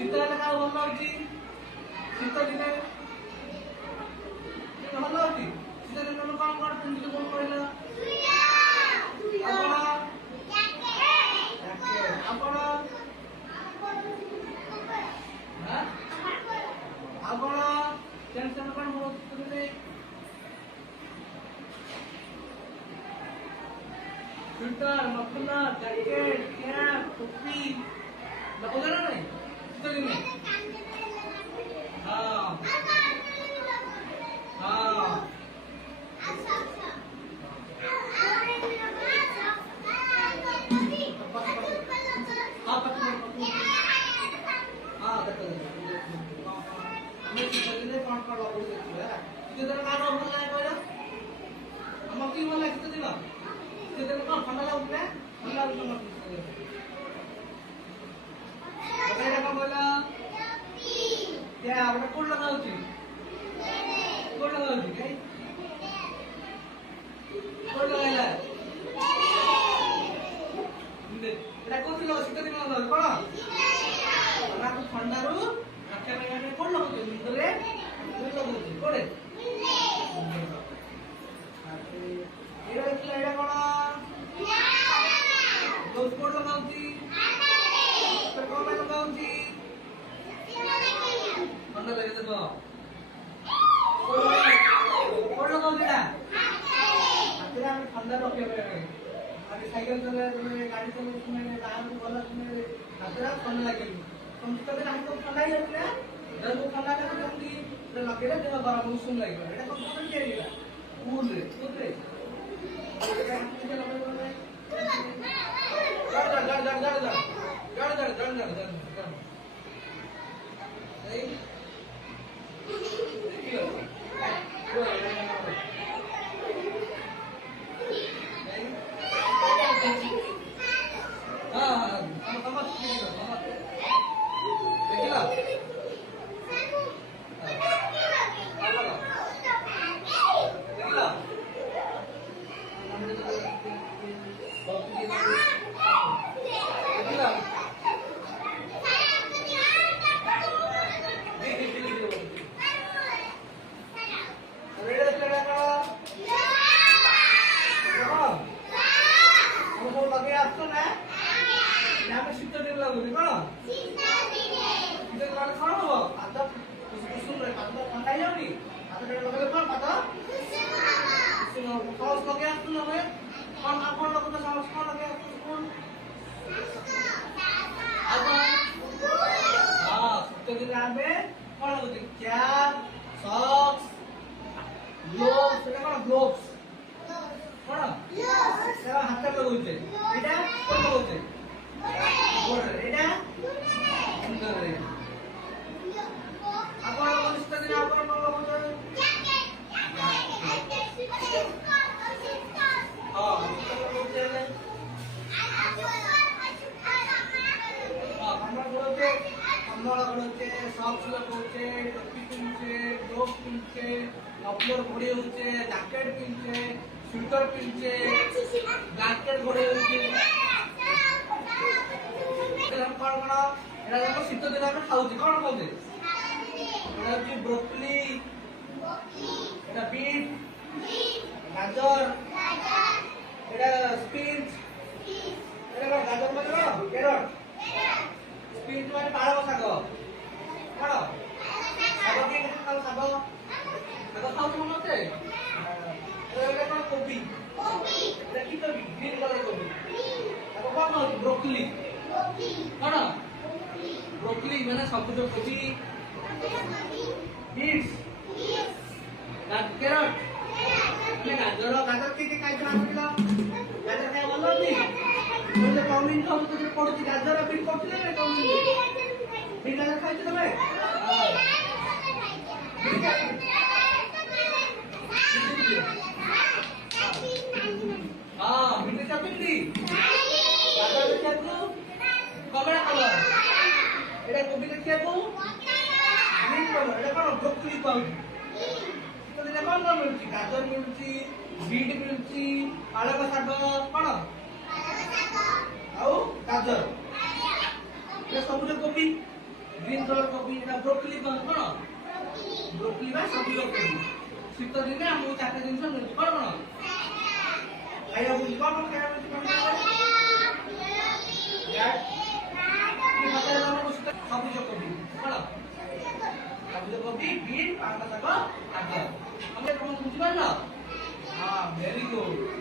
ଶୀତ ହେଲେ କାହାକୁ ଭଲ ଲାଗୁଛି? ଶୀତ ଦିନେ ଭଲ ଲାଗୁଛି? ଶୀତ ଦିନେ ତମେ କଣ କଣ ପିନ୍ଧୁଛ କଣ କହିଲ? ଆପଣ ଆପଣ ଆପଣ ଟେନସନ କଣ କରୁଥିଲେ? स्वेटर, मफलर, जैकेट, कैप, टोपी लगोगे ना नहीं शীত দিনে? हाँ हाँ ঠান্ডা লাগবে না? ঠান্ডা লাগবে না? এটা কম বলা क्या आपने कोड लगाओ जी कोड लगाओ जी क्या कोड लगाया है এটা কোন লোক শীত দিন লাগাও কোন না তো ঠান্ডা রু রাখা মানে কোন লোক ভিতরে কোন লোক কোড়ে এটা কি এটা কোন দোষ কোড लगाओ जी तो कौन लगाओ जी ঠান্ডা লাগে দেখো কোন लगाओ जी না আজকে আমি ঠান্ডা রক্ষা করে আমি সাইকেল চালায় তুমি গাড়ি চালায় তুমি বাহারକୁ গলা তুমি হাতরা ঠান্ডা লাগে সংস্কৃতি আমি তো ঠান্ডা ହିଁ ଅଛି ନା ଯଦି ঠান্ডା লাগে ଯେମିତି ଲଗେଇଲେ ଦେହ ଗରମ ଉଷୁମ ଲାଗିବ ଏଟା କଣ କଣ ତିଆରିଲା କୁଲରେ କୋଉଥିରେ मफलर घोड़े होचे जैकेट पिनचे स्वेटर पिनचे ब्लैंकेट घोड़े होचे हम कोन कोन एरा हम शीत दिन हम खाउची कोन खाउचे एरा जी ब्रोकली एरा बीट गाजर एरा स्पिनच एरा गाजर मतलब कैरट स्पिनच माने पालक शाग कोन शाग के खाउ शाग आता खाऊ म्हणते एवढे पण कोबी এটা কি করবি গ্রিন কালার করবি তারপর কোন আছে ব্রোকলি কোন ব্রোকলি মানে সবুজ কবি বিটস ক্যারট গাজর গাজর কি খাইছ না বলিলা গাজর খাই ভালো নি বলে চাউমিন খাও তো পড়ছি গাজর বিট করছিলে না চাউমিন বিট গাজর খাইছ তবে हाँ भिंडी का भिंडी गाजर देखिए तो कमला कलर एटा कोबी देखिए तो ग्रीन कलर एटा कोन ब्रोकली पाउडर तो दिने कोन कोन मिलची गाजर मिलची बीट मिलची पालक शाग कोन आउ गाजर ये सबुज कोबी ଗ୍ରୀନ କଲର କୋବି ଏଟା ବ୍ରୋକଲି କଣ ବ୍ରୋକଲି ବା ସବୁଜ କୋବି ଶୀତ ଦିନେ ଆମକୁ ଚାରିଟା ଜିନିଷ ମିଳୁଛି କଣ କଣ ଖାଇବାକୁ କଣ ଖାଇବାକୁ ସବୁଜ କୋବି କଣ ସବୁଜ କୋବି ବିଟ୍ ପାଳଙ୍ଗ ଶାଗ ଗାଜର ତମେ ବୁଝିପାରିଲ ହଁ ଭେରି ଗୁଡ୍